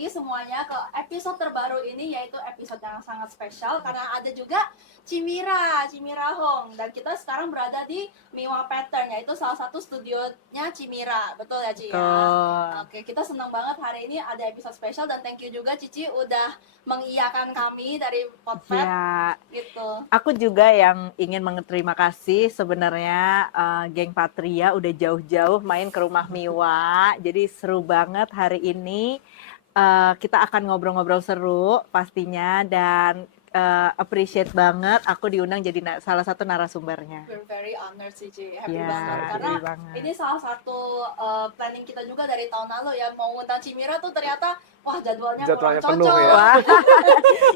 lagi semuanya ke episode terbaru ini, yaitu episode yang sangat spesial karena ada juga Cimira Hong, dan kita sekarang berada di Miwa Pattern, yaitu salah satu studionya Cimira, betul ya Ci ya? Oke, kita senang banget hari ini ada episode spesial, dan thank you juga Cici udah mengiyakan kami dari Podpet Ya, gitu. aku juga yang ingin terima kasih sebenarnya geng Patria udah jauh-jauh main ke rumah Miwa. Jadi seru banget hari ini. Kita akan ngobrol-ngobrol seru pastinya dan appreciate banget aku diundang jadi salah satu narasumbernya. We're very honored sih Ci, happy Ya, banget karena banget. ini salah satu planning kita juga dari tahun lalu ya, mau ngundang Cimira tuh ternyata wah jadwalnya kurang penuh cocok ya.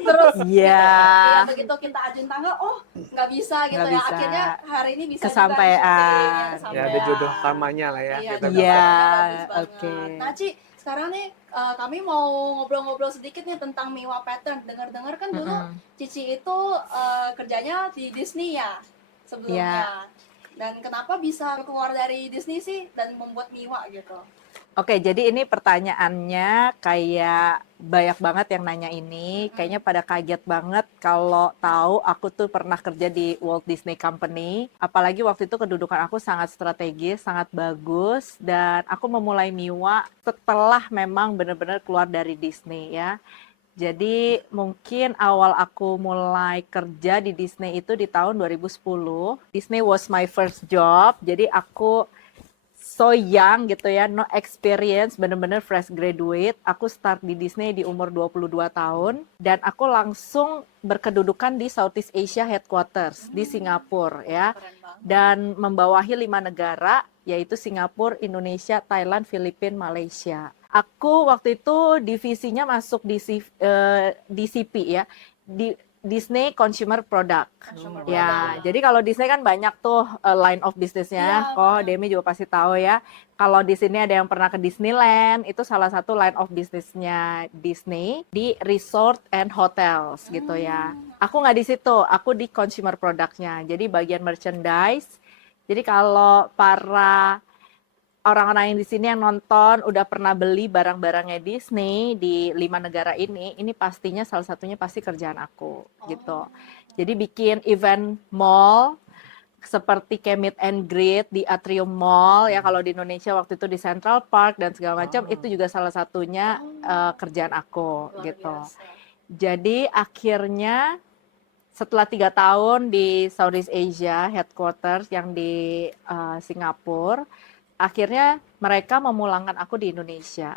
terus Iya. gitu, begitu kita ajuin tanggal nggak bisa gitu Nggak ya, bisa. akhirnya hari ini bisa Kesampaian. juga syuting, Ya ada jodoh samanya lah ya. Iya, Kita jodoh Iya, samanya bagus banget. oke. Nah Ci, sekarang nih kami mau ngobrol-ngobrol sedikit nih tentang Miwa Pattern. Dengar-dengar kan dulu Cici itu kerjanya di Disney ya sebelumnya. Dan kenapa bisa keluar dari Disney sih dan membuat Miwa gitu? Oke, jadi ini pertanyaannya kayak banyak banget yang nanya ini. Kayaknya pada kaget banget kalau tahu aku tuh pernah kerja di Walt Disney Company. Apalagi waktu itu kedudukan aku sangat strategis, sangat bagus. Dan aku memulai Miwa setelah memang benar-benar keluar dari Disney ya. Jadi mungkin awal aku mulai kerja di Disney itu di tahun 2010. Disney was my first job. Jadi aku so young gitu ya, no experience, bener-bener fresh graduate. Aku start di Disney di umur 22 tahun dan aku langsung berkedudukan di Southeast Asia Headquarters di Singapura ya. Dan membawahi 5 negara yaitu Singapura, Indonesia, Thailand, Filipina, Malaysia. Aku waktu itu divisinya masuk di DCP ya, di Disney Consumer Product. Ya, jadi kalau Disney kan banyak tuh line of bisnisnya. Demi juga pasti tahu ya. Kalau di sini ada yang pernah ke Disneyland, itu salah satu line of bisnisnya Disney di resort and hotels gitu ya. Aku nggak di situ, aku di consumer productnya. Jadi bagian merchandise. Jadi kalau para orang-orang yang di sini yang nonton udah pernah beli barang-barangnya Disney di 5 negara ini pastinya salah satunya pasti kerjaan aku gitu. Jadi bikin event mall seperti kayak meet and greet di Atrium Mall ya, kalau di Indonesia waktu itu di Central Park dan segala macam, itu juga salah satunya kerjaan aku gitu. Jadi akhirnya setelah 3 tahun di Southeast Asia Headquarters yang di Singapura, akhirnya mereka memulangkan aku di Indonesia.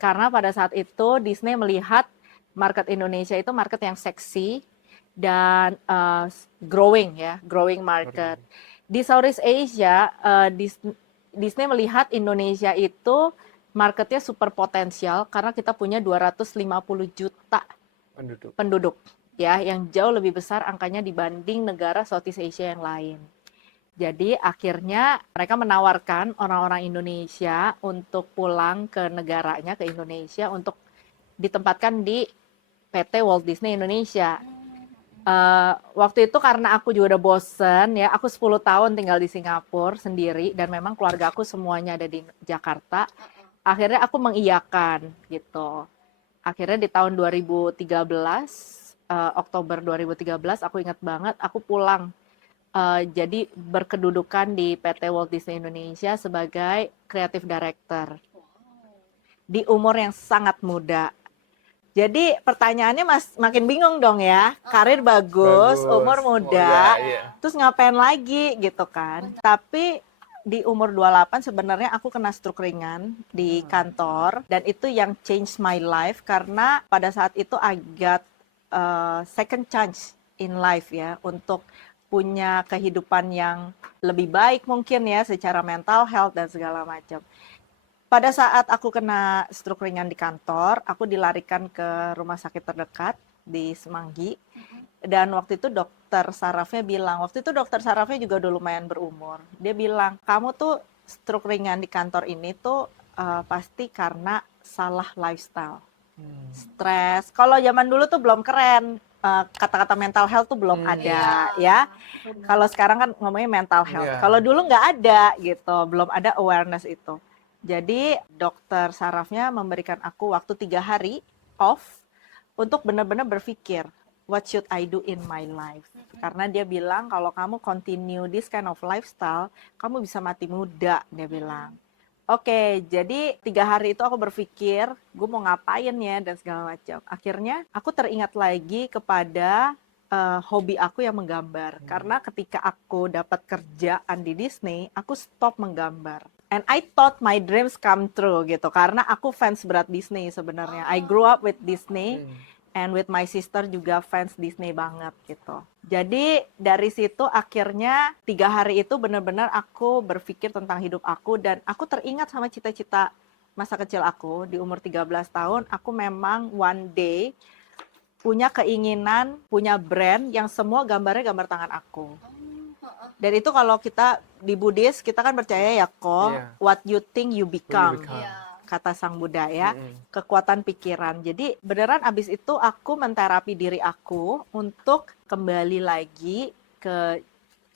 Karena pada saat itu Disney melihat market Indonesia itu market yang seksi dan growing market. Di Southeast Asia, Disney melihat Indonesia itu marketnya super potensial karena kita punya 250 juta penduduk ya, yang jauh lebih besar angkanya dibanding negara Southeast Asia yang lain. Jadi akhirnya mereka menawarkan orang-orang Indonesia untuk pulang ke negaranya, ke Indonesia, untuk ditempatkan di PT Walt Disney Indonesia. Waktu itu karena aku juga udah bosen ya, aku 10 tahun tinggal di Singapura sendiri dan memang keluarga aku semuanya ada di Jakarta. Akhirnya aku mengiyakan gitu. Akhirnya di tahun 2013, Oktober 2013, aku ingat banget, aku pulang. Jadi berkedudukan di PT Walt Disney Indonesia sebagai Creative Director di umur yang sangat muda. Jadi pertanyaannya makin bingung dong ya, karir bagus, umur muda, terus ngapain lagi gitu kan. Tapi di umur 28 sebenarnya aku kena stroke ringan di kantor, dan itu yang change my life karena pada saat itu I got second chance in life ya, untuk punya kehidupan yang lebih baik mungkin ya secara mental health dan segala macam. Pada saat aku kena stroke ringan di kantor, aku dilarikan ke rumah sakit terdekat di Semanggi. Dan waktu itu dokter sarafnya bilang, waktu itu dokter sarafnya juga udah lumayan berumur. Dia bilang, kamu tuh stroke ringan di kantor ini tuh pasti karena salah lifestyle. Stres. Kalau zaman dulu tuh belum keren. Kata-kata mental health tuh belum ada ya. Kalau sekarang kan ngomongnya mental health. Kalau dulu nggak ada gitu, belum ada awareness itu. Jadi dokter sarafnya memberikan aku waktu 3 hari off untuk benar-benar berpikir, what should I do in my life? Karena dia bilang kalau kamu continue this kind of lifestyle, kamu bisa mati muda, dia bilang. Oke, jadi 3 hari itu aku berpikir, gue mau ngapain ya dan segala macam. Akhirnya aku teringat lagi kepada hobi aku yang menggambar. Karena ketika aku dapat kerjaan di Disney, aku stop menggambar. And I thought my dreams come true gitu. Karena aku fans berat Disney sebenarnya. I grew up with Disney. And with my sister juga fans Disney banget gitu. Jadi dari situ akhirnya 3 hari itu benar-benar aku berpikir tentang hidup aku. Dan aku teringat sama cita-cita masa kecil aku. Di umur 13 tahun, aku memang one day punya keinginan, punya brand yang semua gambarnya gambar tangan aku. Dan itu kalau kita di Buddhis, kita kan percaya ya kok, what you think you become. Kata Sang Buddha ya, kekuatan pikiran. Jadi beneran abis itu aku menterapi diri aku untuk kembali lagi ke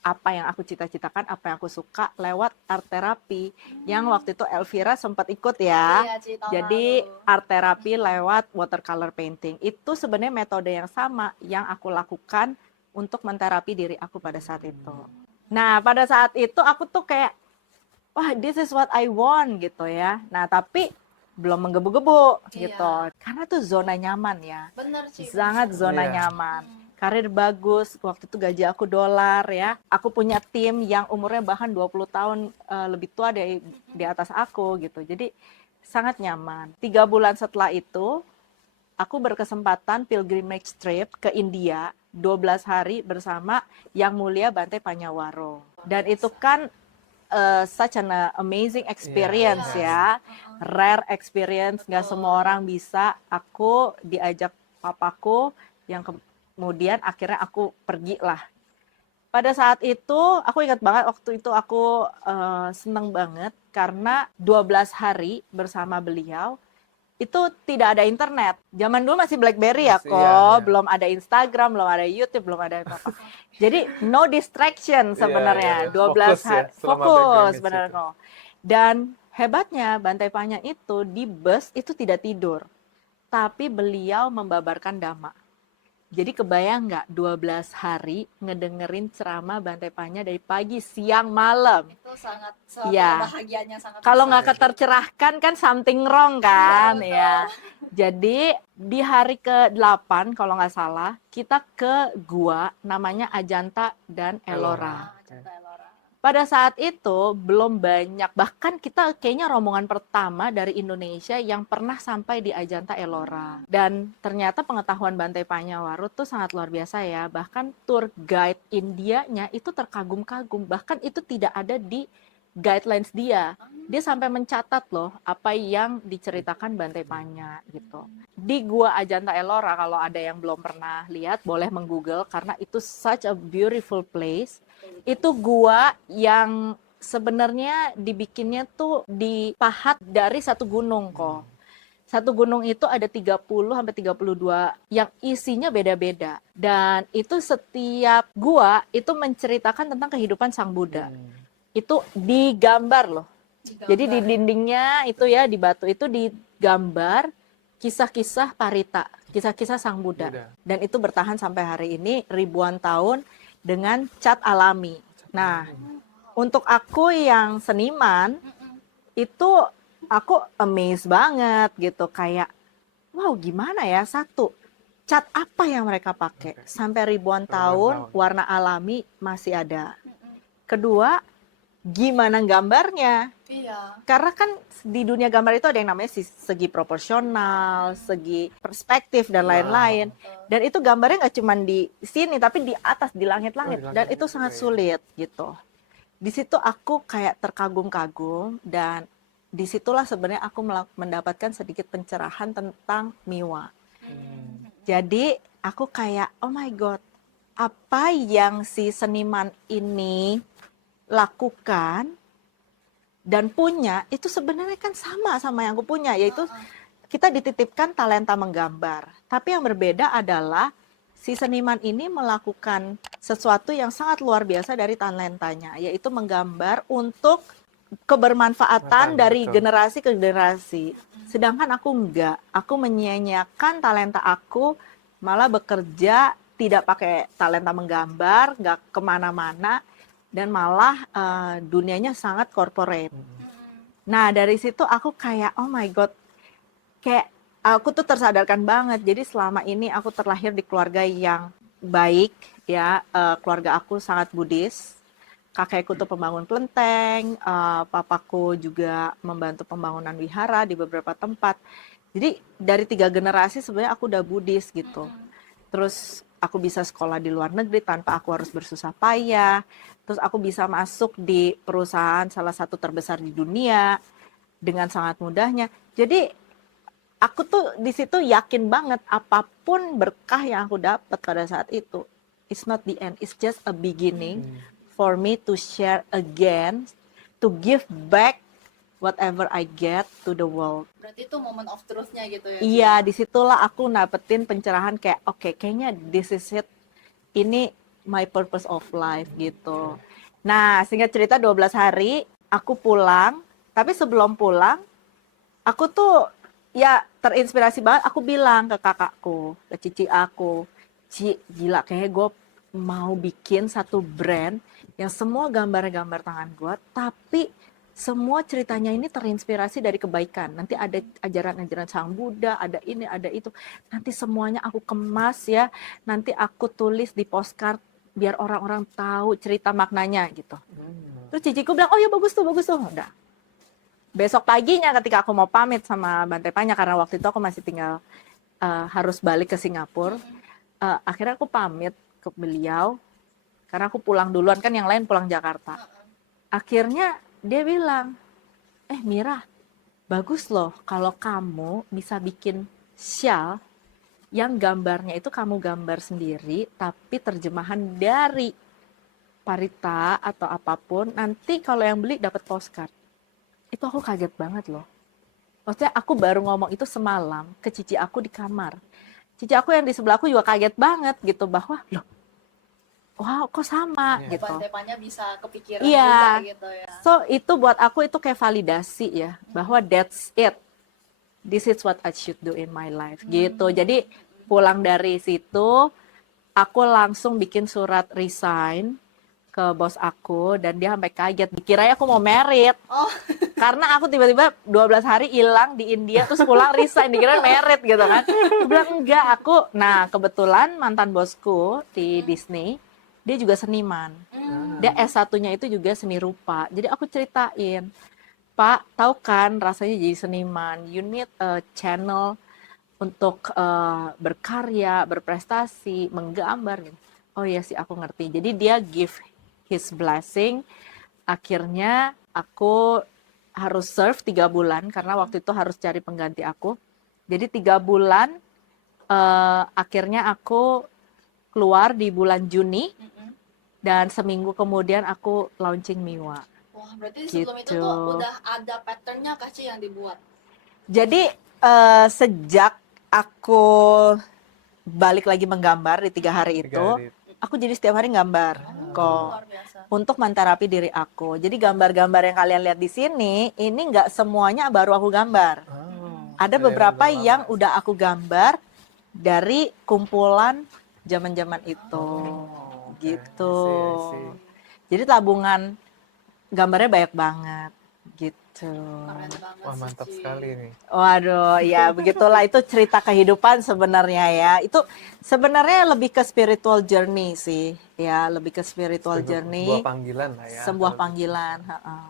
apa yang aku cita-citakan, apa yang aku suka lewat art terapi. Yang waktu itu Elvira sempat ikut ya. Jadi art terapi lewat watercolor painting. Itu sebenarnya metode yang sama yang aku lakukan untuk menterapi diri aku pada saat itu. Nah, pada saat itu aku tuh kayak, wah, this is what I want gitu ya. Nah, tapi belum menggebu-gebu gitu. Karena tuh zona nyaman ya. Bener sih. Sangat zona nyaman. Karir bagus, waktu itu gaji aku $, ya. Aku punya tim yang umurnya bahkan 20 tahun lebih tua di atas aku gitu. Jadi sangat nyaman. 3 bulan setelah itu, aku berkesempatan pilgrimage trip ke India 12 hari bersama Yang Mulia Bante Panyawaro. Dan itu kan such an amazing experience ya. Rare experience, nggak semua orang bisa. Aku diajak papaku yang kemudian akhirnya aku pergi lah. Pada saat itu, aku ingat banget waktu itu aku seneng banget karena 12 hari bersama beliau, itu tidak ada internet. Zaman dulu masih BlackBerry ya kok, belum ada Instagram, belum ada YouTube, belum ada apa-apa. Jadi no distraction sebenarnya, 12 hari. Fokus benar. Dan hebatnya Bantai Panya itu di bus itu tidak tidur, tapi beliau membabarkan dhamma. Jadi kebayang nggak 12 hari ngedengerin ceramah Bantai Panya dari pagi, siang, malam. Itu sangat bahagianya sangat. Kalau nggak ketercerahkan kan something wrong kan ya. Jadi di hari ke-8 kalau nggak salah kita ke gua namanya Ajanta dan Ellora. Pada saat itu belum banyak, bahkan kita kayaknya rombongan pertama dari Indonesia yang pernah sampai di Ajanta Ellora. Dan ternyata pengetahuan Bantai Panyawaro tuh sangat luar biasa ya. Bahkan tour guide Indianya itu terkagum-kagum. Bahkan itu tidak ada di guidelines dia. Dia sampai mencatat loh apa yang diceritakan Bantai Panya gitu. Di Gua Ajanta Ellora kalau ada yang belum pernah lihat boleh menggoogle karena itu such a beautiful place. Itu gua yang sebenarnya dibikinnya tuh dipahat dari satu gunung kok. Satu gunung itu ada 30 sampai 32 yang isinya beda-beda. Dan itu setiap gua itu menceritakan tentang kehidupan Sang Buddha. Itu digambar loh. Jadi di dindingnya itu ya, di batu itu digambar kisah-kisah Parita, kisah-kisah Sang Buddha. Dan itu bertahan sampai hari ini ribuan tahun dengan cat alami. Nah, untuk aku yang seniman, itu aku amazed banget gitu. Kayak, wow gimana ya, satu, cat apa yang mereka pakai? Sampai ribuan tahun, warna alami masih ada. Kedua, gimana gambarnya? Karena kan di dunia gambar itu ada yang namanya segi proporsional, segi perspektif dan lain-lain. Dan itu gambarnya nggak cuma di sini, tapi di atas, di langit-langit. Dan itu sangat sulit gitu. Di situ aku kayak terkagum-kagum dan disitulah sebenarnya aku mendapatkan sedikit pencerahan tentang Miwa. Jadi aku kayak, oh my god, apa yang si seniman ini lakukan dan punya itu sebenarnya kan sama yang aku punya, yaitu kita dititipkan talenta menggambar. Tapi yang berbeda adalah si seniman ini melakukan sesuatu yang sangat luar biasa dari talentanya, yaitu menggambar untuk kebermanfaatan dari betul. generasi ke generasi. Sedangkan aku enggak. Aku menyia-nyiakan talenta aku, malah bekerja tidak pakai talenta menggambar, nggak kemana-mana, dan malah dunianya sangat corporate. Nah, dari situ aku kayak, oh my God, kayak aku tuh tersadarkan banget. Jadi selama ini aku terlahir di keluarga yang baik, ya, keluarga aku sangat Buddhis. Kakekku tuh pembangun kelenteng, papaku juga membantu pembangunan wihara di beberapa tempat. Jadi dari 3 generasi sebenarnya aku udah Buddhis gitu. Terus aku bisa sekolah di luar negeri tanpa aku harus bersusah payah. Terus aku bisa masuk di perusahaan salah satu terbesar di dunia dengan sangat mudahnya. Jadi aku tuh di situ yakin banget apapun berkah yang aku dapat pada saat itu, it's not the end, it's just a beginning for me to share again, to give back whatever I get to the world. Berarti itu moment of truth-nya gitu ya. Iya, disitulah aku dapetin pencerahan kayak, oke, kayaknya this is it, ini my purpose of life gitu. Nah, singkat cerita 12 hari, aku pulang, tapi sebelum pulang, aku tuh ya terinspirasi banget, aku bilang ke kakakku, ke cici aku, Ci, gila kayaknya gue mau bikin satu brand yang semua gambar-gambar tangan gue, tapi semua ceritanya ini terinspirasi dari kebaikan. Nanti ada ajaran-ajaran Sang Buddha, ada ini, ada itu. Nanti semuanya aku kemas ya, nanti aku tulis di postcard biar orang-orang tahu cerita maknanya gitu. Terus ciciku bilang, oh ya bagus tuh, udah. Besok paginya ketika aku mau pamit sama Bante Panya, karena waktu itu aku masih tinggal harus balik ke Singapura, akhirnya aku pamit ke beliau, karena aku pulang duluan, kan yang lain pulang Jakarta. Akhirnya dia bilang, Mira, bagus loh kalau kamu bisa bikin shawl yang gambarnya itu kamu gambar sendiri, tapi terjemahan dari Parita atau apapun, nanti kalau yang beli dapat postcard. Itu aku kaget banget loh. Maksudnya aku baru ngomong itu semalam ke cici aku di kamar. Cici aku yang di sebelah aku juga kaget banget gitu, bahwa loh, wow kok sama gitu. Bante-Panya bisa kepikiran Iya. juga gitu ya. So itu buat aku itu kayak validasi ya, bahwa that's it. This is what I should do in my life gitu. Jadi pulang dari situ, aku langsung bikin surat resign ke bos aku, dan dia sampai kaget, dikiranya aku mau merit. Karena aku tiba-tiba 12 hari hilang di India, terus pulang resign, dikira merit gitu kan. Aku bilang enggak, aku, nah kebetulan mantan bosku di Disney, dia juga seniman. Dia S1-nya itu juga seni rupa. Jadi aku ceritain, Pak, tahu kan rasanya jadi seniman, you need a channel untuk berkarya, berprestasi, menggambar gitu. Oh iya sih, aku ngerti. Jadi dia give his blessing. Akhirnya aku harus serve 3 bulan karena waktu itu harus cari pengganti aku. Jadi 3 bulan, akhirnya aku keluar di bulan Juni, dan seminggu kemudian aku launching Miwa. Wah, berarti sebelum itu Gitu. tuh udah ada patternnya kah Ci yang dibuat? Jadi sejak aku balik lagi menggambar di 3 hari itu, aku jadi setiap hari gambar kok. Luar biasa. Untuk menterapi diri aku. Jadi gambar-gambar yang kalian lihat di sini, ini nggak semuanya baru aku gambar. Ada beberapa yang udah aku gambar dari kumpulan zaman-zaman itu. Gitu. Jadi tabungan gambarnya banyak banget. Gitu. Keren banget Wah, sih, mantap Ci. sekali nih. Waduh, ya begitulah, itu cerita kehidupan sebenarnya ya. Itu sebenarnya lebih ke spiritual journey sih, ya, lebih ke spiritual journey. Sebuah panggilan lah ya. Sebuah panggilan. heeh.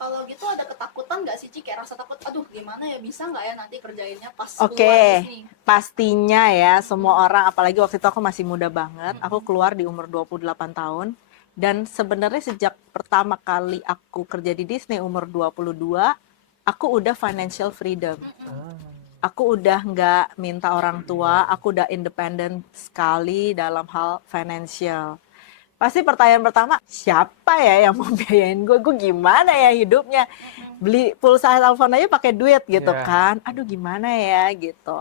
Kalau gitu ada ketakutan nggak sih Ci? Kayak rasa takut, aduh gimana ya, bisa nggak ya nanti kerjainnya pas Oke, keluar Disney? pastinya ya, semua orang, apalagi waktu itu aku masih muda banget, aku keluar di umur 28 tahun, dan sebenarnya sejak pertama kali aku kerja di Disney umur 22, aku udah financial freedom. Aku udah nggak minta orang tua, aku udah independen sekali dalam hal financial. Pasti pertanyaan pertama, siapa ya yang mau biayain gue? Gue gimana ya hidupnya? Beli pulsa telepon aja pakai duit gitu kan. Aduh gimana ya gitu.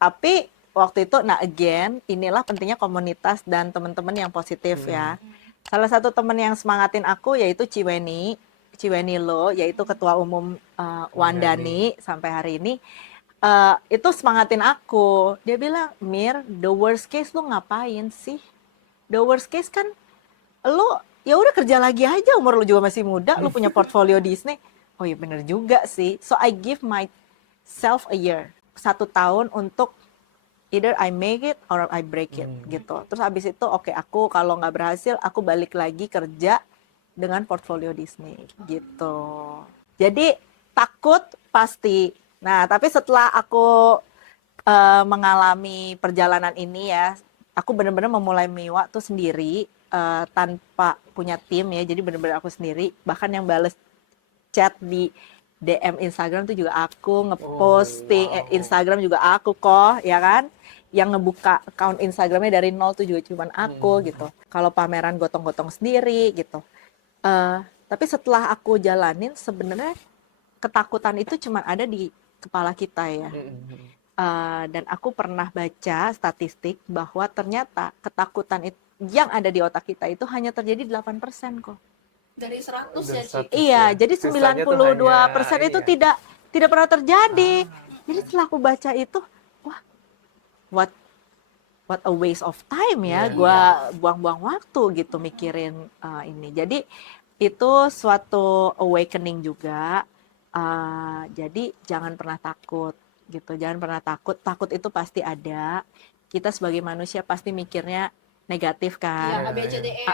Tapi waktu itu, nah again, inilah pentingnya komunitas dan teman-teman yang positif ya. Salah satu teman yang semangatin aku yaitu Ciweni. Ciweni Lo, yaitu ketua umum Wandani sampai hari ini, itu semangatin aku. Dia bilang, Mir, the worst case lu ngapain sih? The worst case kan lu ya udah kerja lagi aja, umur lu juga masih muda, lu punya portfolio Disney. Oh iya bener juga sih. So I give myself a year, 1 tahun untuk either I make it or I break it gitu. Terus abis itu oke, aku kalau nggak berhasil aku balik lagi kerja dengan portfolio Disney gitu. Jadi takut pasti. Nah tapi setelah aku mengalami perjalanan ini ya, aku benar-benar memulai Miwa tuh sendiri tanpa punya tim ya. Jadi benar-benar aku sendiri. Bahkan yang bales chat di DM Instagram tuh juga aku, ngeposting Instagram juga aku kok, ya kan? Yang ngebuka account Instagramnya dari nol tuh juga cuman aku gitu. Kalau pameran gotong-gotong sendiri gitu. Tapi setelah aku jalanin sebenarnya ketakutan itu cuman ada di kepala kita ya. Dan aku pernah baca statistik bahwa ternyata ketakutan yang ada di otak kita itu hanya terjadi 8% kok. Dari 100 ya, Ci? Iya, jadi Sisanya 92% tuh itu hanya, tidak pernah terjadi. Jadi setelah aku baca itu, wah, what a waste of time ya. Iya. Gua buang-buang waktu gitu mikirin ini. Jadi itu suatu awakening juga. Jadi jangan pernah takut gitu. Jangan pernah takut. Takut itu pasti ada. Kita sebagai manusia pasti mikirnya negatif kan. Iya, ABCDEF,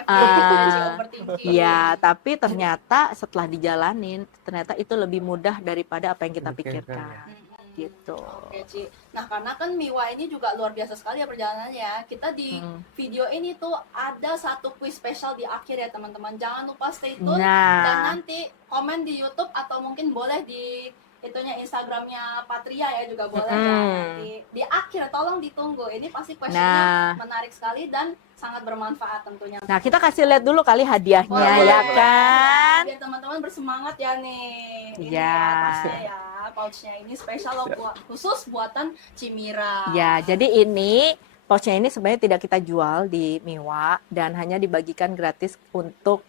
overthinking. Iya, tapi ternyata setelah dijalanin, ternyata itu lebih mudah daripada apa yang kita pikirkan. Gitu. Oke, Ci. Nah, karena kan Miwa ini juga luar biasa sekali ya perjalanannya. Kita di video ini tuh ada satu quiz spesial di akhir ya, teman-teman. Jangan lupa stay tune dan nanti komen di YouTube atau mungkin boleh di itunya Instagramnya Patria ya juga boleh ya nanti di akhir, tolong ditunggu, ini pasti questionnya menarik sekali dan sangat bermanfaat tentunya. Nah kita kasih lihat dulu kali hadiahnya ya kan, biar teman-teman bersemangat ya nih. Ini ya pouchnya ini spesial loh khusus buatan Cimira. Ya jadi ini pouchnya ini sebenarnya tidak kita jual di Miwa dan hanya dibagikan gratis untuk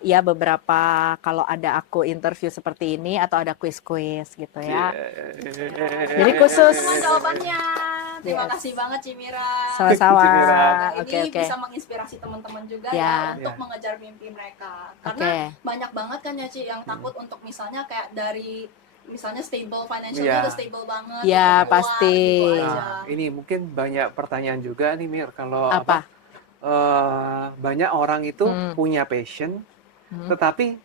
ya beberapa kalau ada aku interview seperti ini atau ada kuis-kuis gitu ya. Jadi khusus jawabannya. Terima kasih banget Cimira. Sama-sama. Ini bisa menginspirasi teman-teman juga ya untuk mengejar mimpi mereka. Karena banyak banget kan ya Ci yang takut untuk misalnya kayak dari misalnya stable financialnya udah stable banget. Ya pasti. Gitu nah, ini mungkin banyak pertanyaan juga nih Mir kalau apa? Banyak orang itu punya passion, tetapi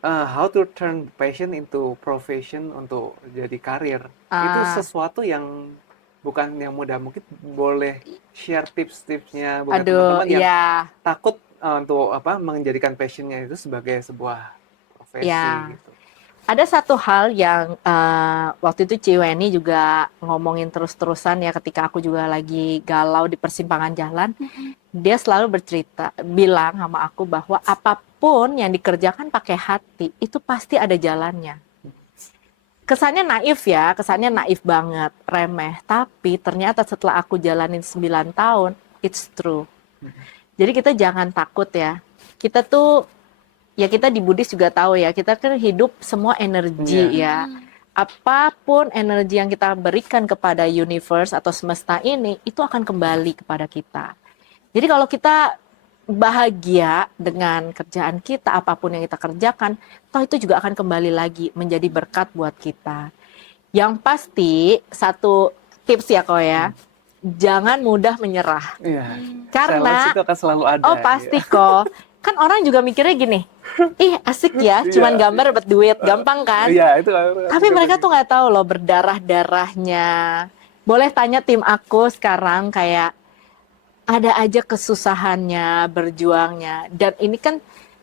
how to turn passion into profession untuk jadi karir itu sesuatu yang bukan yang mudah. Mungkin boleh share tips-tipsnya buat teman-teman yang takut untuk menjadikan passionnya itu sebagai sebuah profesi. Gitu. Ada satu hal yang waktu itu Ciweni juga ngomongin terus-terusan ya ketika aku juga lagi galau di persimpangan jalan. Dia selalu bilang sama aku bahwa apapun yang dikerjakan pakai hati itu pasti ada jalannya. Kesannya naif banget, remeh. Tapi ternyata setelah aku jalanin 9 tahun, it's true. Jadi kita jangan takut ya. Kita tuh ya kita di Buddhis juga tahu ya, kita kan hidup semua energi ya. Apapun energi yang kita berikan kepada universe atau semesta ini, itu akan kembali kepada kita. Jadi kalau kita bahagia dengan kerjaan kita, apapun yang kita kerjakan, toh itu juga akan kembali lagi menjadi berkat buat kita. Yang pasti, satu tips ya kok ya, jangan mudah menyerah. Karena, itu akan selalu ada. Oh pasti kok. Kan orang juga mikirnya gini, ih asik ya, cuman gambar dapat duit, gampang kan? Itu tapi mereka tuh nggak tahu loh berdarah-darahnya. Boleh tanya tim aku sekarang kayak ada aja kesusahannya, berjuangnya. Dan ini kan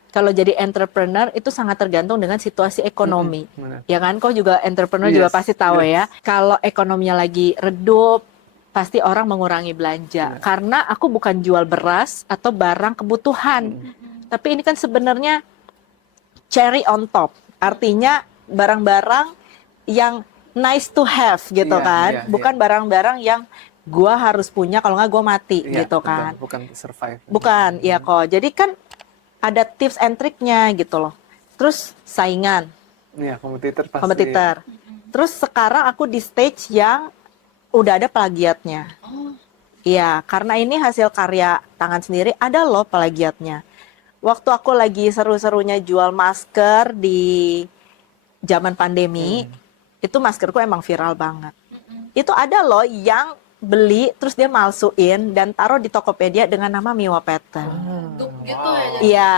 kalau jadi entrepreneur itu sangat tergantung dengan situasi ekonomi. Ya kan, kau juga entrepreneur juga pasti tahu ya. Kalau ekonominya lagi redup, pasti orang mengurangi belanja. Karena aku bukan jual beras atau barang kebutuhan. Tapi ini kan sebenarnya cherry on top. Artinya barang-barang yang nice to have gitu kan. Bukan barang-barang yang gua harus punya kalau nggak gua mati gitu kan. Bukan survive. Bukan, ya kok. Jadi kan ada tips and triknya gitu loh. terus saingan, Ya, kompetitor pasti. kompetitor. Terus sekarang aku di stage yang udah ada plagiatnya. Oh, Iya, karena ini hasil karya tangan sendiri, ada loh plagiatnya. Waktu aku lagi seru-serunya jual masker di zaman pandemi, itu maskerku emang viral banget. Itu ada loh yang beli terus dia malsuin dan taruh di Tokopedia dengan nama Miwa Pattern. dup gitu ya. Jadi. Iya.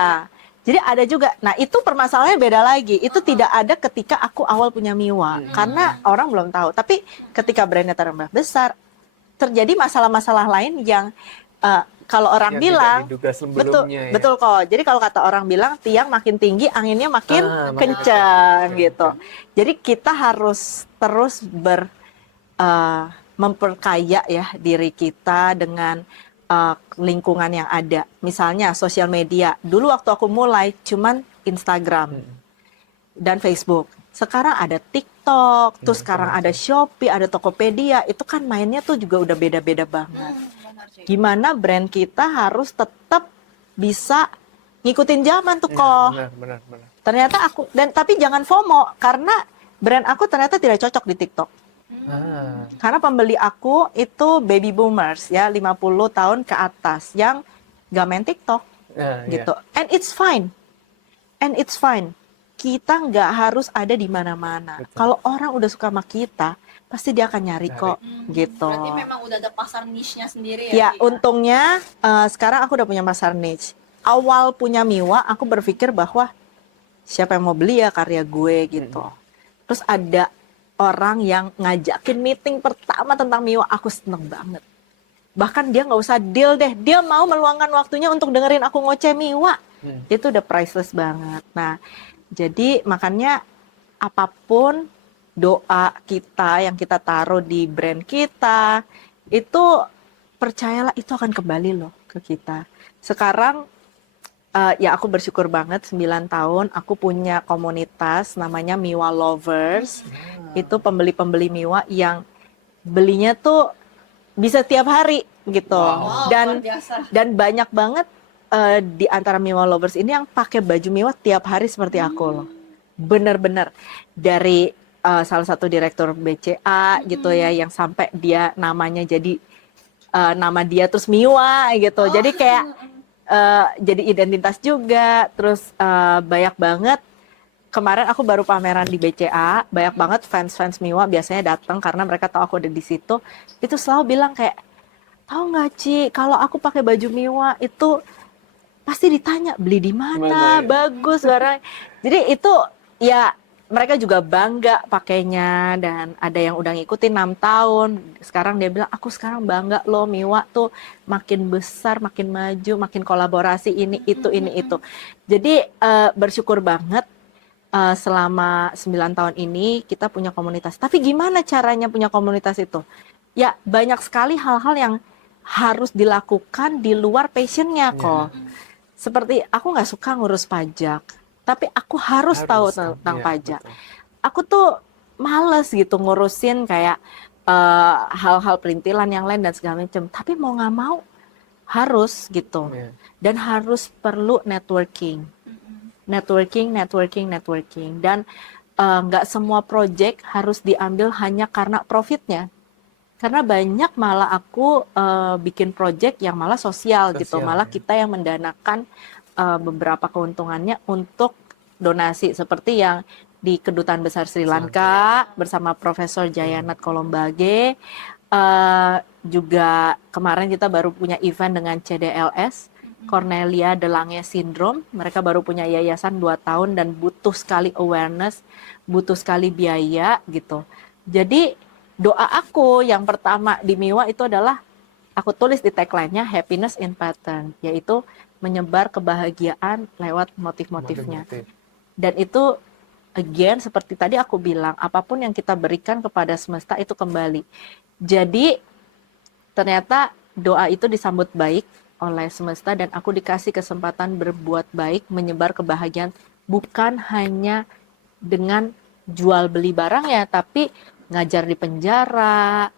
Jadi ada juga. Nah, itu permasalahannya beda lagi. Itu tidak ada ketika aku awal punya Miwa karena orang belum tahu. Tapi ketika brandnya tambah besar, terjadi masalah-masalah lain yang kalau orang Yang bilang tidak diduga betul sebelumnya ya. betul kok. Jadi kalau kata orang bilang tiang makin tinggi, anginnya makin Makin kencang kencang. gitu. Jadi kita harus terus memperkaya ya diri kita dengan lingkungan yang ada. Misalnya sosial media. Dulu waktu aku mulai cuman Instagram dan Facebook. Sekarang ada TikTok, terus sekarang ada Shopee, ada Tokopedia. Itu kan mainnya tuh juga udah beda-beda banget. Benar sih. Gimana brand kita harus tetap bisa ngikutin zaman tuh kok. Benar. Ternyata tapi jangan FOMO karena brand aku ternyata tidak cocok di TikTok. Karena pembeli aku itu baby boomers ya, 50 tahun ke atas yang gak main TikTok gitu. And it's fine. Kita nggak harus ada di mana-mana. Kalau orang udah suka sama kita, pasti dia akan nyari kok gitu. Berarti memang udah ada pasar niche-nya sendiri ya. Ya, Ki, untungnya sekarang aku udah punya pasar niche. Awal punya Miwa, aku berpikir bahwa siapa yang mau beli ya karya gue gitu. Terus ada orang yang ngajakin meeting pertama tentang Miwa, aku seneng banget. Bahkan dia nggak usah deal deh, dia mau meluangkan waktunya untuk dengerin aku ngoceh Miwa. Itu udah priceless banget. Nah, jadi makanya apapun doa kita yang kita taruh di brand kita, itu percayalah itu akan kembali loh ke kita. Sekarang ya aku bersyukur banget 9 tahun aku punya komunitas namanya Miwa Lovers. Itu pembeli-pembeli Miwa yang belinya tuh bisa tiap hari gitu. Wow, luar biasa. Dan banyak banget di antara Miwa Lovers ini yang pakai baju Miwa tiap hari seperti aku loh. Bener-bener dari salah satu direktur BCA gitu ya, yang sampai dia namanya jadi nama dia terus Miwa gitu. Jadi kayak jadi identitas juga. Terus banyak banget. Kemarin aku baru pameran di BCA, banyak banget fans-fans Miwa biasanya datang karena mereka tahu aku ada di situ. Itu selalu bilang kayak, tahu nggak Ci, kalau aku pakai baju Miwa itu pasti ditanya beli di mana, bagus barang. Jadi itu ya mereka juga bangga pakainya, dan ada yang udah ngikutin 6 tahun. Sekarang dia bilang, aku sekarang bangga loh Miwa tuh makin besar, makin maju, makin kolaborasi ini itu. Jadi bersyukur banget selama 9 tahun ini kita punya komunitas. Tapi gimana caranya punya komunitas itu? Ya banyak sekali hal-hal yang harus dilakukan di luar passionnya kok. Seperti aku nggak suka ngurus pajak, tapi aku harus tahu tentang pajak. Betul. Aku tuh males gitu ngurusin kayak hal-hal perintilan yang lain dan segala macam. Tapi mau nggak mau harus gitu. Dan harus perlu networking. Dan nggak semua project harus diambil hanya karena profitnya. Karena banyak malah aku bikin project yang malah sosial gitu. Malah kita yang mendanakan beberapa keuntungannya untuk donasi. Seperti yang di Kedutaan Besar Sri Lanka bersama Profesor Jayanat Kolombage. Juga kemarin kita baru punya event dengan CDLS, Cornelia de Lange Syndrome. Mereka baru punya yayasan 2 tahun dan butuh sekali awareness, butuh sekali biaya gitu. Jadi doa aku yang pertama di Miwa itu adalah, aku tulis di tagline-nya happiness in pattern, yaitu menyebar kebahagiaan lewat motif-motifnya. Dan itu again seperti tadi aku bilang, apapun yang kita berikan kepada semesta itu kembali. Jadi ternyata doa itu disambut baik oleh semesta dan aku dikasih kesempatan berbuat baik, menyebar kebahagiaan bukan hanya dengan jual beli barangnya, tapi ngajar di penjara,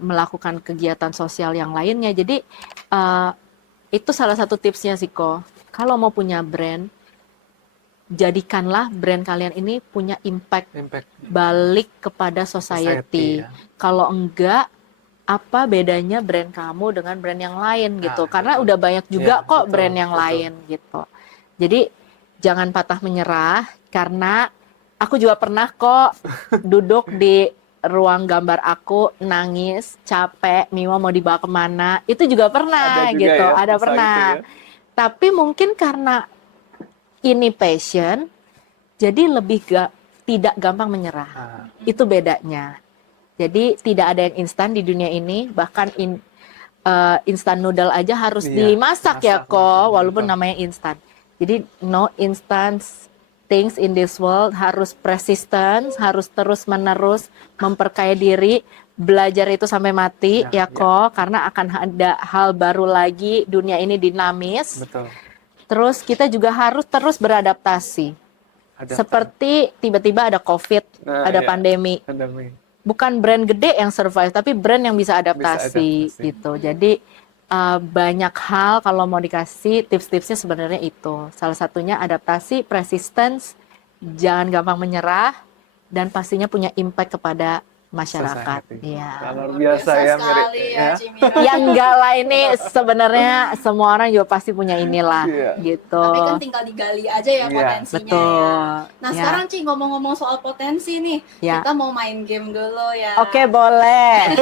melakukan kegiatan sosial yang lainnya. Jadi itu salah satu tipsnya sih kok. Kalau mau punya brand, jadikanlah brand kalian ini punya impact Impact balik kepada society. ya. Kalau enggak, apa bedanya brand kamu dengan brand yang lain gitu? Karena betul. udah banyak juga Iya, kok betul, brand yang betul. lain gitu. Jadi jangan patah menyerah, karena aku juga pernah kok duduk di ruang gambar aku nangis, capek, Miwa mau dibawa kemana, itu juga pernah Ada juga gitu, ya, ada masa pernah. gitu ya. Tapi mungkin karena ini passion, jadi lebih tidak gampang menyerah. Nah, Itu bedanya. Jadi tidak ada yang instan di dunia ini, bahkan instan noodle aja harus Iya, dimasak ya masak, kok, walaupun betul. namanya instan. Jadi no instant things in this world, harus persistence, harus terus-menerus memperkaya diri, belajar itu sampai mati Ya, ya kok, karena akan ada hal baru lagi, dunia ini dinamis. betul. Terus kita juga harus terus beradaptasi. Ada Seperti tiba-tiba ada COVID, ada iya, pandemi. pandemi. Bukan brand gede yang survive, tapi brand yang bisa adaptasi, adaptasi. gitu. Jadi banyak hal kalau mau dikasih tips-tipsnya sebenarnya itu. Salah satunya adaptasi, persistence, jangan gampang menyerah, dan pastinya punya impact kepada masyarakat. Society. Iya. Luar biasa ya, mirip sekali ya, ya. Cimira. Yang enggak lah ini sebenarnya semua orang juga pasti punya inilah, Iya. gitu. Tapi kan tinggal digali aja ya Iya, potensinya Betul. ya. Nah Ya. sekarang Ci ngomong-ngomong soal potensi nih, Ya. kita mau main game dulu ya. Oke, boleh.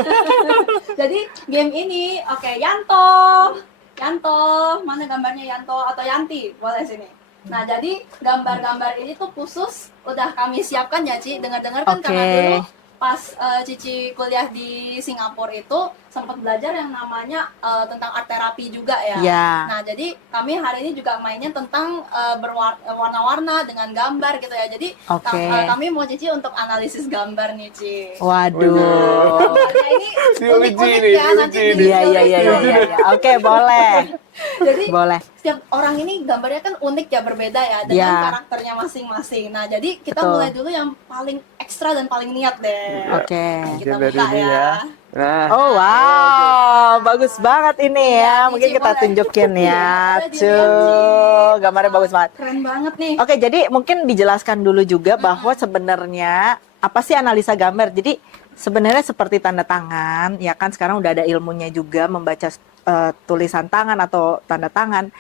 Jadi game ini, oke, Yanto, mana gambarnya Yanto atau Yanti, boleh sini. Nah jadi gambar-gambar ini tuh khusus udah kami siapkan ya Ci. Dengar-dengar kan karena Oke. dulu pas Cici kuliah di Singapura itu sempat belajar yang namanya tentang art terapi juga ya. Ya. Nah, jadi kami hari ini juga mainnya tentang berwarna-warna dengan gambar gitu ya. Jadi Oke. kami mau Cici untuk analisis gambar nih, Ci. Waduh. Gambarnya ini unik-unik Diuji ya, nih, nanti diuji di nih. Iya, iya, iya, iya, iya. Oke, boleh. Jadi Boleh. setiap orang ini gambarnya kan unik ya, berbeda ya dengan Ya. karakternya masing-masing. Nah, jadi kita Betul. mulai dulu yang paling ekstra dan paling niat deh. Oke. Kita Mungkin dari buka ini ya. Nah, Oh wow, bagus banget ini Iya, ya. nih, Mungkin Ci, kita boleh. tunjukin ya. Iya, boleh dilihat, Tuh, Ci. gambarnya bagus banget. Keren banget nih. Oke, jadi mungkin dijelaskan dulu juga bahwa sebenarnya apa sih analisa gambar? Jadi sebenarnya seperti tanda tangan, ya kan sekarang udah ada ilmunya juga membaca tulisan tangan atau tanda tangan.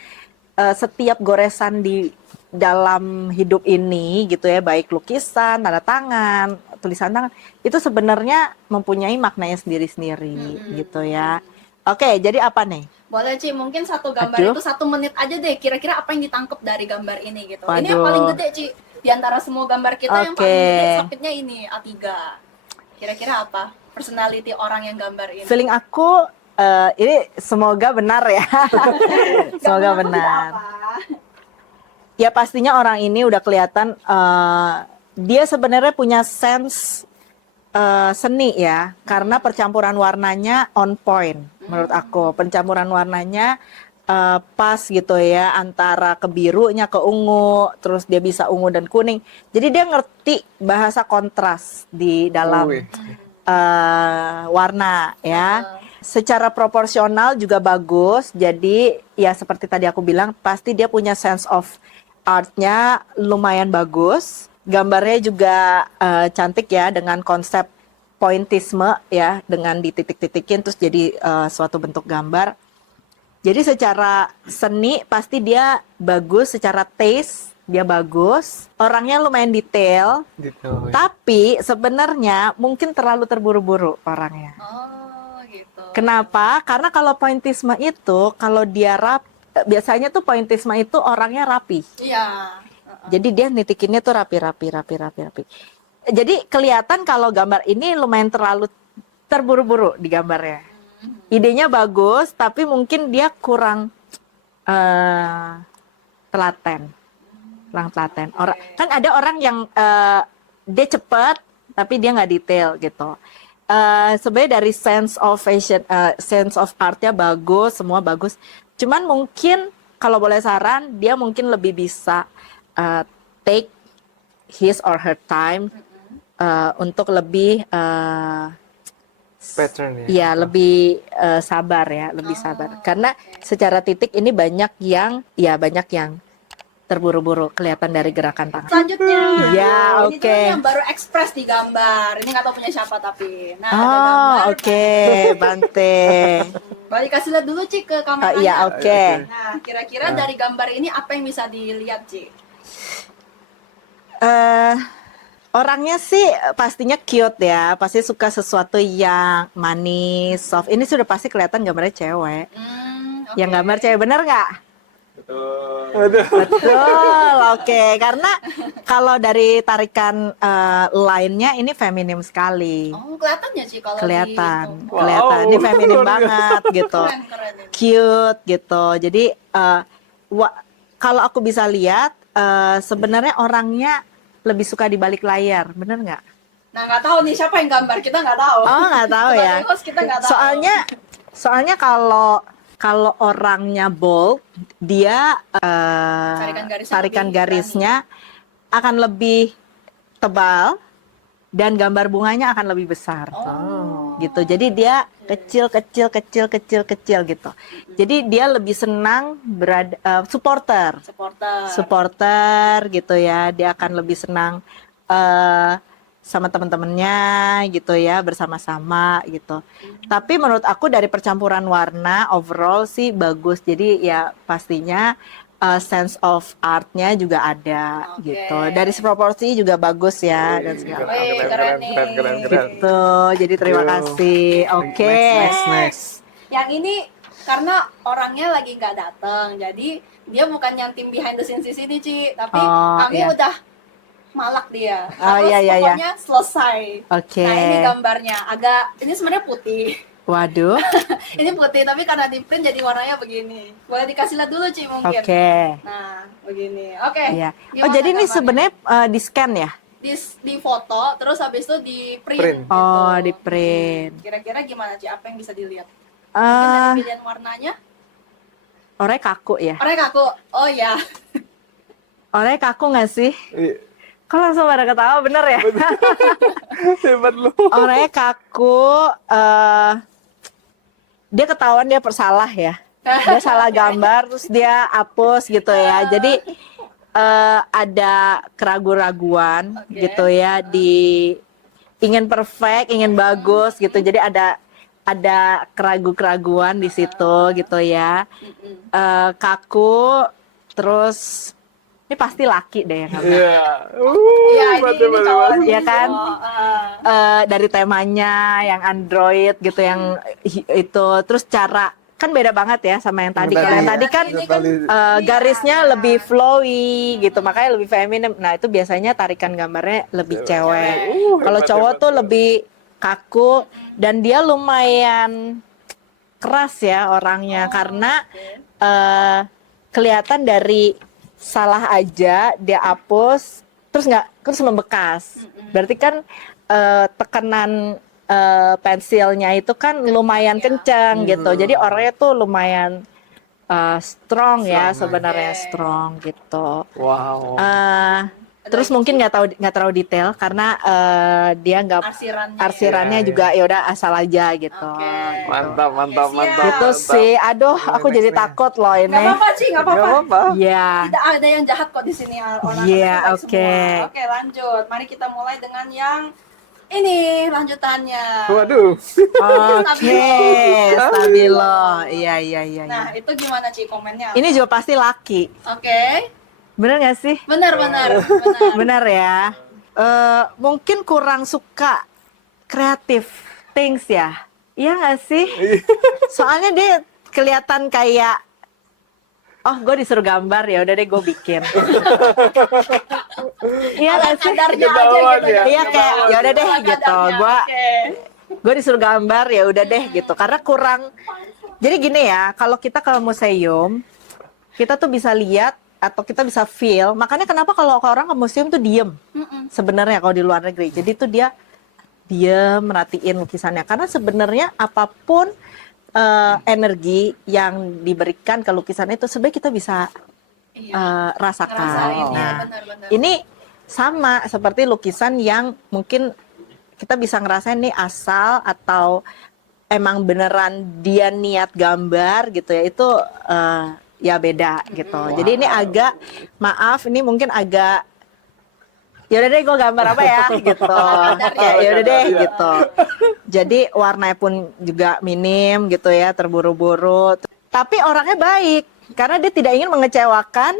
Setiap goresan di dalam hidup ini gitu ya, baik lukisan, tanda tangan, tulisan tangan, itu sebenarnya mempunyai maknanya sendiri-sendiri gitu ya. Oke, jadi apa nih? Boleh Ci, mungkin satu gambar Aduh. itu 1 menit aja deh. Kira-kira apa yang ditangkap dari gambar ini gitu. Ini yang Waduh. paling gede Ci. Di antara semua gambar kita yang Oke. paling gede sapitnya ini A3. Kira-kira apa? Personality orang yang gambar ini. Feeling aku ini semoga benar ya. Semoga Gambar aku tidak benar. apa. Ya pastinya orang ini udah kelihatan dia sebenarnya punya sense seni ya, karena percampuran warnanya on point menurut aku. Pencampuran warnanya pas gitu ya, antara kebirunya ke ungu, terus dia bisa ungu dan kuning. Jadi dia ngerti bahasa kontras di dalam Wih. warna ya. Secara proporsional juga bagus. Jadi ya seperti tadi aku bilang, pasti dia punya sense of artnya lumayan bagus. Gambarnya juga cantik ya, dengan konsep pointisme ya, dengan dititik-titikin terus jadi suatu bentuk gambar. Jadi secara seni pasti dia bagus, secara taste dia bagus. Orangnya lumayan detail, Gitu. tapi sebenarnya mungkin terlalu terburu-buru orangnya. Oh, gitu. Kenapa? Karena kalau pointisme itu, kalau dia biasanya tuh pointisme itu orangnya rapi. Iya. Jadi dia nitikinnya tuh rapi. Jadi kelihatan kalau gambar ini lumayan terlalu terburu-buru di gambarnya. Idenya bagus, tapi mungkin dia kurang telaten. Kan ada orang yang dia cepat, tapi dia nggak detail gitu. Sebenarnya dari sense of fashion, sense of artnya bagus, semua bagus. Cuman mungkin kalau boleh saran, dia mungkin lebih bisa take his or her time untuk lebih Pattern ya. ya lebih sabar ya, lebih sabar. Karena secara titik ini banyak yang terburu-buru kelihatan dari gerakan tangan. Selanjutnya. Ya, Ini oke. tuh yang baru ekspres di gambar. Ini nggak tahu punya siapa tapi. Nah, ada Oh, gambar. oke, Bante. Boleh dikasih lihat dulu, Ci, ke kameranya. Iya, oke. Nah, kira-kira dari gambar ini apa yang bisa dilihat, Ci? Eh, orangnya sih pastinya cute ya, pasti suka sesuatu yang manis, soft. Ini sudah pasti kelihatan gambarnya cewek. Yang Oke. gambar cewek, bener nggak? Aduh. Betul, oke. Karena kalau dari tarikan line-nya ini feminim sekali. Oh, kelihatannya sih kalau Kelihatan, di itu. Wow. kelihatan. Ini feminim Luar biasa. banget gitu. Keren, keren ini. Cute gitu. Jadi kalau aku bisa lihat sebenarnya orangnya lebih suka di balik layar, bener nggak? Nah, nggak tahu nih siapa yang gambar, kita nggak tahu. Oh, nggak tahu ya. Sebagai host kita nggak tahu. Soalnya kalau orangnya bold, dia Tarikan garisnya akan lebih tebal dan gambar bunganya akan lebih besar. Oh. Gitu. Jadi dia kecil gitu. Jadi dia lebih senang supporter gitu ya. Dia akan lebih senang sama teman-temannya gitu ya, bersama-sama gitu. Tapi menurut aku dari percampuran warna overall sih bagus. Jadi ya pastinya sense of art-nya juga ada Oke. gitu. Dari proporsi juga bagus ya dan segala. Wih, keren nih. keren. Gitu. Jadi terima kasih. Oke. Next. Yang ini karena orangnya lagi nggak datang, jadi dia bukan yang tim behind the scenes di sini, Ci, tapi Oh, kami iya. udah malak dia. Oh, Terus iya, iya, iya. pokoknya selesai. Oke. Nah, ini gambarnya ini sebenarnya putih. Waduh. Ini putih, tapi karena di print jadi warnanya begini. Boleh dikasih lihat dulu, Ci, mungkin. Oke. Nah, begini. Oke. Iya. Gimana Oh, jadi ini gambarnya? sebenarnya di scan ya? di foto, terus habis itu di print. Print. Gitu. Oh, di print. Kira-kira gimana, Ci? Apa yang bisa dilihat? Mungkin dari pilihan warnanya. Orangnya kaku ya? Orangnya kaku. Oh ya. Orangnya kaku nggak sih? Iya, Kok langsung pada ketawa, bener ya? hebat lu. Orangnya kaku, dia ketahuan dia salah ya. Dia salah gambar, terus dia hapus gitu ya. Jadi ada keraguan-raguan Oke. gitu ya, ingin perfect, ingin bagus gitu. Jadi ada keraguan-keraguan di situ gitu ya. Kaku, terus ini pasti laki deh yang gambar. Iya. Iya, ini cowok. Iya kan? Oh, Dari temanya yang Android gitu, yang itu, terus cara kan beda banget ya sama yang tadi. Kalau yang tadi kan Ini kan garisnya iya. lebih flowy gitu, makanya lebih feminim. Nah itu biasanya tarikan gambarnya lebih cewek. Kalau cowok tuh lebih kaku dan dia lumayan keras ya orangnya, karena kelihatan dari salah aja dia hapus terus membekas. Berarti kan tekanan pensilnya itu kan lumayan kencang gitu. Jadi orangnya tuh lumayan strong ya, sebenarnya Oke. strong gitu. Wow. Terus mungkin nggak terlalu detail karena dia nggak arsirannya Iya, juga ya udah asal aja gitu. Oke. Mantap. Siap. Gitu sih. Aduh, aku jadi Nextnya. takut loh ini. Nggak apa-apa, Ci, nggak Gak apa-apa. apa-apa. Iya. Tidak ada yang jahat kok di sini orang. Iya, baik oke. semua. Oke, lanjut. Mari kita mulai dengan yang ini lanjutannya. Waduh. Oke, stabilo. Iya. Nah, itu gimana, Ci, komennya? Ini juga pasti laki. Oke. Bener nggak sih? Benar. Bener ya. Mungkin kurang suka kreatif things ya. Iya nggak sih? Soalnya dia kelihatan kayak, oh gue disuruh gambar ya udah deh gue bikin. Iya nggak sih? Kadarnya aja Ketahuan gitu. ya. Iya kayak ya udah deh Kadarnya, gitu. oke. Gue disuruh gambar ya udah deh gitu. Karena kurang. Jadi gini ya, kalau kita ke museum, kita tuh bisa lihat atau kita bisa feel. Makanya kenapa kalau orang ke museum tuh diem sebenarnya kalau di luar negeri. Jadi tuh dia diem merhatiin lukisannya. Karena sebenarnya apapun energi yang diberikan ke lukisan itu sebenarnya kita bisa Iya. rasakan. Ngerasain, ya, Nah, benar. ini sama seperti lukisan yang mungkin kita bisa ngerasain nih asal atau emang beneran dia niat gambar gitu ya, itu ya beda gitu. Jadi ini agak, maaf, ini mungkin agak, ya udah deh gue gambar apa ya gitu. Ya udah deh Iya. gitu. Jadi warnanya pun juga minim gitu ya, terburu-buru. Tapi orangnya baik karena dia tidak ingin mengecewakan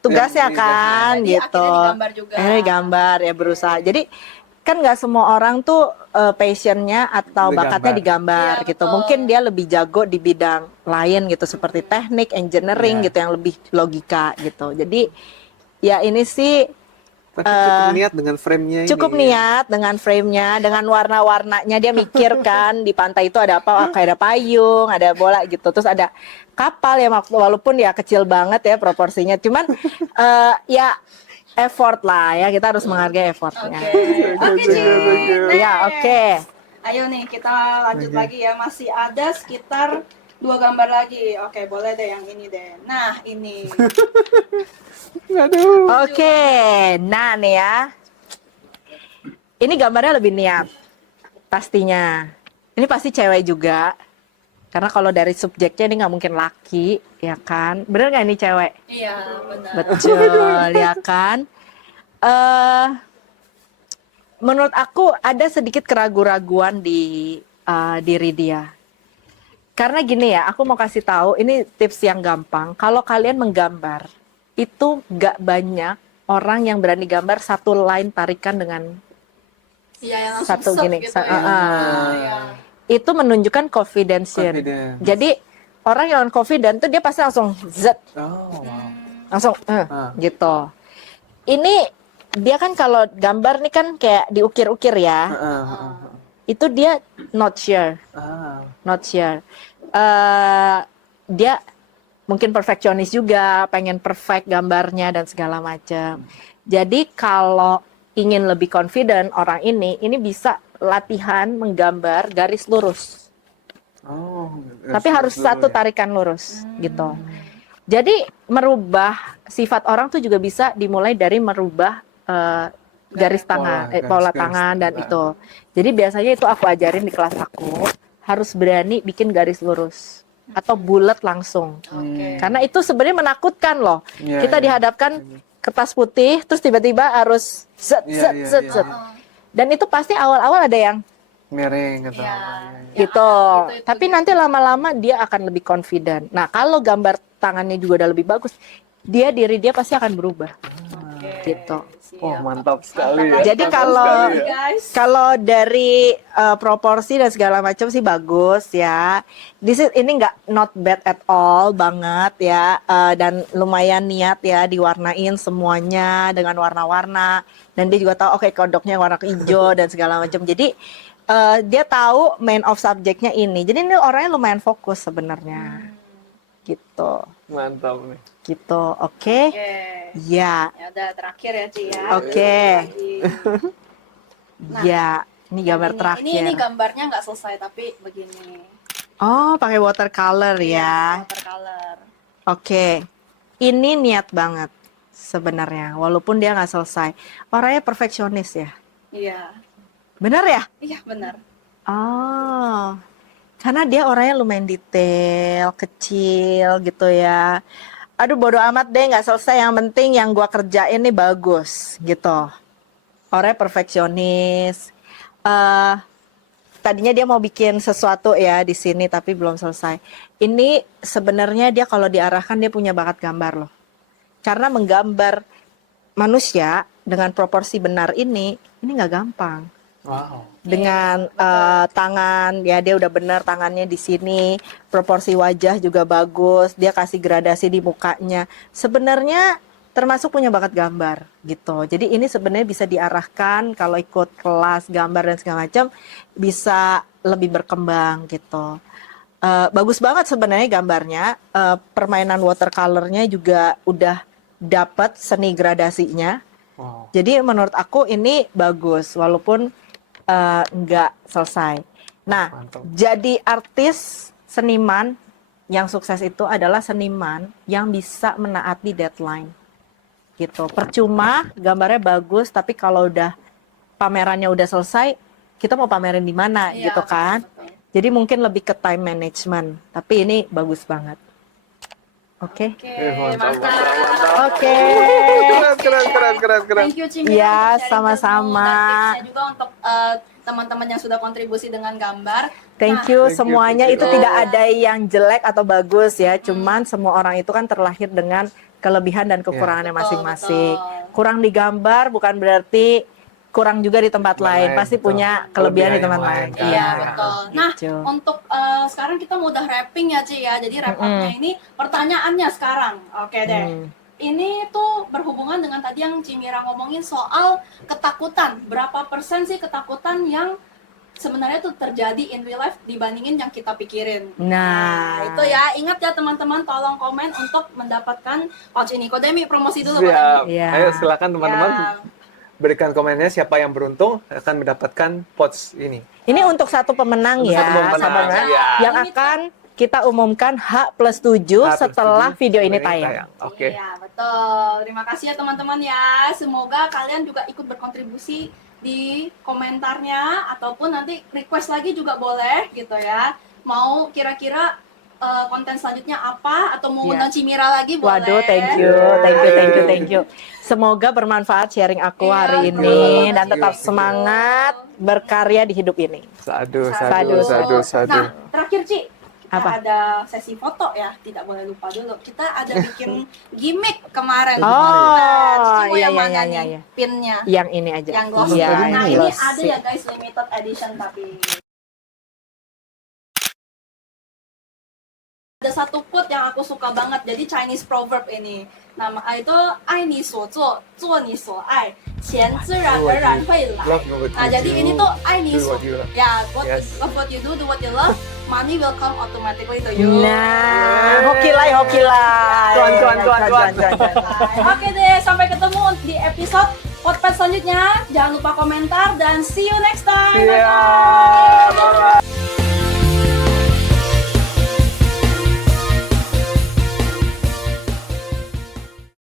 tugasnya Yang kan Jadi gitu. akhirnya digambar juga. Gambar ya, berusaha. Jadi kan nggak semua orang tuh passionnya atau bakatnya digambar Iya, gitu. betul. Mungkin dia lebih jago di bidang lain gitu, seperti teknik, engineering Iya. gitu, yang lebih logika gitu. Jadi ya ini sih Tapi cukup niat dengan frame-nya ini. cukup niat dengan frame-nya, dengan warna-warnanya. Dia mikir kan di pantai itu ada apa, kayak ada payung, ada bola gitu, terus ada kapal ya, walaupun ya kecil banget ya proporsinya, cuman ya effort lah ya, kita harus menghargai effortnya. Oke, Ci. Ya, oke. Ayo nih kita lanjut lagi ya. Masih ada sekitar 2 gambar lagi. Oke, boleh deh yang ini deh. Nah, ini. Aduh. Oke, nah nih ya, ini gambarnya lebih niat, pastinya. Ini pasti cewek juga, karena kalau dari subjeknya ini nggak mungkin laki, ya kan? Bener nggak ini cewek? Iya, benar. Betul, ya kan? Menurut aku ada sedikit keraguan-raguan di diri dia. Karena gini ya, aku mau kasih tahu, ini tips yang gampang. Kalau kalian menggambar, itu nggak banyak orang yang berani gambar satu line tarikan dengan Iya, yang langsung satu set gini. gitu ya. Iya. Itu menunjukkan confidence. Confidence. Jadi orang yang confident tuh dia pasti langsung zet, Oh, wow. langsung gitu. Ini dia kan kalau gambar nih kan kayak diukir-ukir ya. Itu dia not sure. Not sure. Dia mungkin perfeksionis juga, pengen perfect gambarnya dan segala macam. Jadi kalau ingin lebih confident orang ini bisa latihan menggambar garis lurus. Tapi harus satu tarikan lurus gitu. Jadi merubah sifat orang tuh juga bisa dimulai dari merubah garis tangan, pola tangan dan itu. Jadi biasanya itu aku ajarin di kelas aku, harus berani bikin garis lurus atau bulat langsung. Karena itu sebenarnya menakutkan loh. Kita dihadapkan kertas putih terus tiba-tiba harus zet. Dan itu pasti awal-awal ada yang miring gitu. gitu. Tapi nanti lama-lama dia akan lebih confident. Nah, kalau gambar tangannya juga udah lebih bagus, diri dia pasti akan berubah. Gitu. Oh, mantap sekali ya. Jadi kalau dari proporsi dan segala macam sih bagus ya. Ini nggak not bad at all banget ya, dan lumayan niat ya diwarnain semuanya dengan warna-warna. Dan dia juga tahu oke, kodoknya warna hijau dan segala macam. Jadi dia tahu main of subjeknya ini. Jadi ini orangnya lumayan fokus sebenarnya. Gitu. Mantap nih. Gitu, oke? Ya. Ya udah terakhir ya, Ci ya. Oke. Nah, ya, ini gambar terakhir. Ini gambarnya nggak selesai tapi begini. Oh, pakai watercolor ya. Watercolor. Oke. Ini niat banget sebenarnya, walaupun dia nggak selesai. Orangnya perfeksionis ya. Iya. Benar ya? Iya, benar. Oh. Karena dia orangnya lumayan detail, kecil gitu ya. Aduh, bodo amat deh, nggak selesai. Yang penting yang gua kerjain nih bagus gitu. Orangnya perfeksionis. Tadinya dia mau bikin sesuatu ya di sini tapi belum selesai. Ini sebenarnya dia kalau diarahkan dia punya bakat gambar loh. Karena menggambar manusia dengan proporsi benar ini nggak gampang. Wow. Dengan tangan ya, dia udah benar tangannya di sini, proporsi wajah juga bagus, dia kasih gradasi di mukanya. Sebenarnya termasuk punya bakat gambar gitu. Jadi ini sebenarnya bisa diarahkan kalau ikut kelas gambar dan segala macam bisa lebih berkembang gitu. Bagus banget sebenarnya gambarnya. Permainan watercolornya juga udah dapat seni gradasinya. Wow. Jadi menurut aku ini bagus walaupun nggak selesai. Nah, Mantap. jadi artis, seniman yang sukses itu adalah seniman yang bisa menaati deadline. Gitu. Percuma gambarnya bagus, tapi kalau udah pamerannya udah selesai, kita mau pamerin di mana gitu kan? Betul. Jadi mungkin lebih ke time management. Tapi ini bagus banget. Oke. Oke, Mantap, mantap. mantap, mantap. Oke. Keren. Thank you Cimira Ya, untuk sharing sama-sama. ilmu dan tipsnya juga untuk teman-teman yang sudah kontribusi dengan gambar. Thank you Thank you, semuanya. thank you. Itu tidak ada yang jelek atau bagus ya. Cuman semua orang itu kan terlahir dengan kelebihan dan kekurangannya Betul, masing-masing. betul. Kurang di gambar bukan berarti kurang juga di tempat lain. Pasti betul. punya kelebihan di tempat Kelebihan lain. yang lain, Iya, kan. betul. Nah, Gitu. untuk sekarang kita mau udah wrapping ya, Ci ya. Jadi wrap up-nya ini pertanyaannya sekarang. Oke deh. Ini tuh berhubungan dengan tadi yang Cimira ngomongin soal ketakutan. Berapa persen sih ketakutan yang sebenarnya tuh terjadi in real life dibandingin yang kita pikirin. Nah, Itu ya, ingat ya teman-teman, tolong komen untuk mendapatkan pouch ini. Kodemi promosi dulu Siap. Iya. Ayo silakan teman-teman Ya. berikan komennya siapa yang beruntung akan mendapatkan pouch ini. ini untuk satu pemenang Untuk ya, satu pemenang, sahabat. ya. Yang akan kita umumkan H+7 H+7 setelah video ini tayang. Oke. Iya, betul. Terima kasih ya teman-teman ya. Semoga kalian juga ikut berkontribusi di komentarnya ataupun nanti request lagi juga boleh gitu ya. Mau kira-kira konten selanjutnya apa atau mau Iya. undang Cimira lagi boleh. Waduh, thank you. Semoga bermanfaat sharing aku Iya, hari betul. ini dan Thank tetap you. semangat berkarya di hidup ini. Sadu. Nah, terakhir Ci, kita Apa? ada sesi foto ya, tidak boleh lupa dulu. Kita ada bikin gimmick kemarin. Oh, Nah, Cici mau iya, yang iya, mana iya, nih iya. pinnya? Yang ini aja. Yang glossy. Iya, Nah, yang ini glossy. ada ya guys, limited edition tapi. Ada satu quote yang aku suka banget, jadi Chinese proverb ini. Nama itu "爱你所做，做你所爱，钱自然而然会来." Love what Nah, you jadi do, ini tuh "爱你 do 所 what you love." ya Yes. love what you do what you love, money will come automatically to you. Nah, hokilai. Cuan. Oke deh, sampai ketemu di episode podcast selanjutnya. Jangan lupa komentar dan see you next time. Siap. Bye-bye.